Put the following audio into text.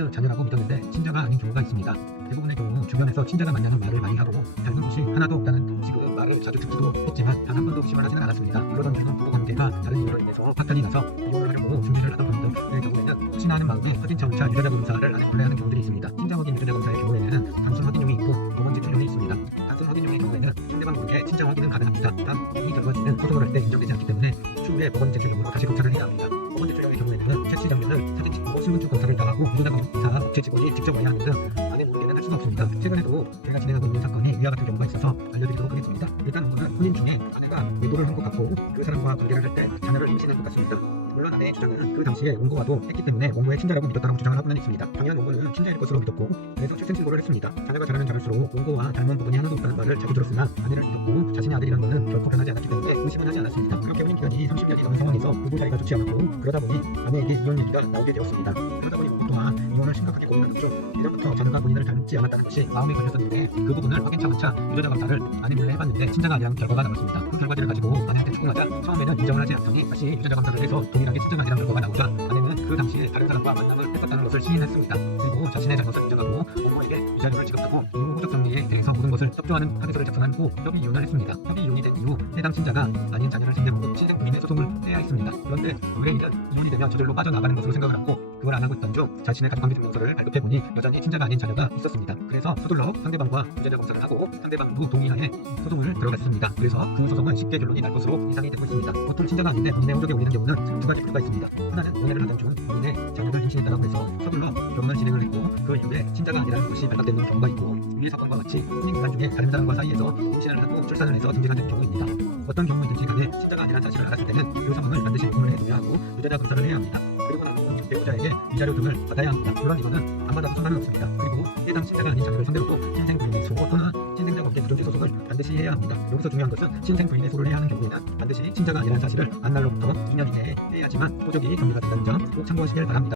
오히려 자녀라고 믿었는데 친자가 아닌 경우가 있습니다. 대부분의 경우 주변에서 친자가 맞냐는 말을 많이 하고 닮은 곳이 하나도 없다는 식으로 말을 자주 듣기도 했지만 단 한 번도 의심을 하지는 않았습니다. 그러던 중에 부부관계가 다른 이유로 인해서 파탄이 나서 이혼을 하려고 준비를 하던 분들의 경우에는 혹시나 하는 마음에 확인차원차 유전자 검사를 아내 몰래 하는 경우들이 있습니다. 친자 확인 유전자 검사의 경우에는 단순 확인용이 있고 두번 제출용이 있습니다. 단순 확인용의 경우에는 상대방 모두에 친자 확인은 가능합니다. 단 이 결과지는 소송을 할 때 인정되지 않기 때문에 추후에 법원 제출용으로 다시 검사를 해야 합니다. 법원 제출용의 경우에는 채취 장면을 사진 찍고 신분증 검사를 당하고 유전자 검사 업체 직원이 직접 와야 하는 등 아내 모르게는 할 수가 없습니다. 최근에도 저희가 진행하고 있는 사건이 위와 같은 경우가 있어서 알려드리도록 하겠습니다. 일단 오늘은 혼인 중에 아내가 외도를 한 것 같고 그 사람과 관계를 할 때 자녀를 임신한 것 같습니다. 물론 아내의 주장은 그 당시에 원고와도 했기 때문에 원고의 친자라고 믿었다고 주장을 하고는 있습니다. 당연 원고는 친자일 것으로 믿었고 그래서 출생 신고를 했습니다. 자녀가 자라면 자랄수록 원고와 닮은 부분이 하나도 없다는 말을 자주 들었으나 아내를 믿었고 자신의 아들이라는 것은 결코 변하지 않았기 때문에 의심은 하지 않았습니다. 그렇게 혼인 기간이 30년이 넘은 상황에서 부부 사이가 좋지 않았고 그러다 보니 아내에게 이혼 얘기가 나오게 되었습니다. 그러다 보니 원고 또한 이혼을 심각하게 고민하던 중 예전부터 자녀가 본인을 닮지 않았다는 것이 마음에 걸렸었는데 그 부분을 확인차원차 유전자 검사를 아내 몰래 해봤는데 친자가 아니라는 결과가 나왔습니다. 그 결과지를 가지고 아내한테 추궁하자 처음에는 인정을 하지 않더니 다시 유전자 검사를 해서 동일하게 친자가 아니라는 결과가 나오자 아내는 그 당시에 다른 사람과 만남을 했었다는 것을 시인했습니다. 그리고 자신의 잘못을 인정하고 원고에게 위자료를 지급하고 이후 호적 정리에 대해서 모든 것을 협조하는 합의서를 작성한 후 협의 이혼을 했습니다. 협의 이혼이 된 이후 해당 친자가 아닌 자녀를 상대로 친생 부인의 소송을 해야 했습니다. 그런데 의뢰인은 이혼이 되면 저절로 빠져나가는 것으로 생각을 하고 그걸 안 하고 있던 중 자신의 가족관계증명서를 발급해보니 여전히 친자가 아닌 자녀가 있었습니다. 그래서 서둘러 상대방과 유전자 검사를 하고 상대방도 동의하에 소송을 들어갔습니다. 그래서 그 소송은 쉽게 결론이 날 것으로 예상이 되고 있습니다. 보통 친자가 아닌데 본인의 호적에 올리는 경우는 두 가지 이유가 있습니다. 하나는 연애를 하던 중 본인의 자녀를 임신했다고 해서 서둘러 결혼을 진행을 했고 그 이후에 친자가 아니라는 것이 발각되는 경우가 있고 위의 사건과 같이 혼인 기간 중에 다른 사람과 사이에서 임신을 하고 출산을 해서 증빙하는 경우입니다. 어떤 경우이든지 간에 친자가 아니라는 사실을 알았을 때는 그 상황을 반드시 inform을 해줘야 하고 유전자 검사를 해야 합니다. 그리고 나서 배우자에게 위자료 등을 받아야 합니다. 물론 이거는 안 받아도 상관은 없습니다. 그리고 해당 친자가 아닌 자녀를 상대로도 친생 부인의 소고 또는 친생자 관계 부정지 소송을 반드시 해야 합니다. 여기서 중요한 것은 친생 부인의 소를 해야 하는 경우에는 반드시 친자가 아니라는 사실을 만 날로부터 2년 이내에 해야지만 호적이 정리가 된다는 점 꼭 참고하시길 바랍니다.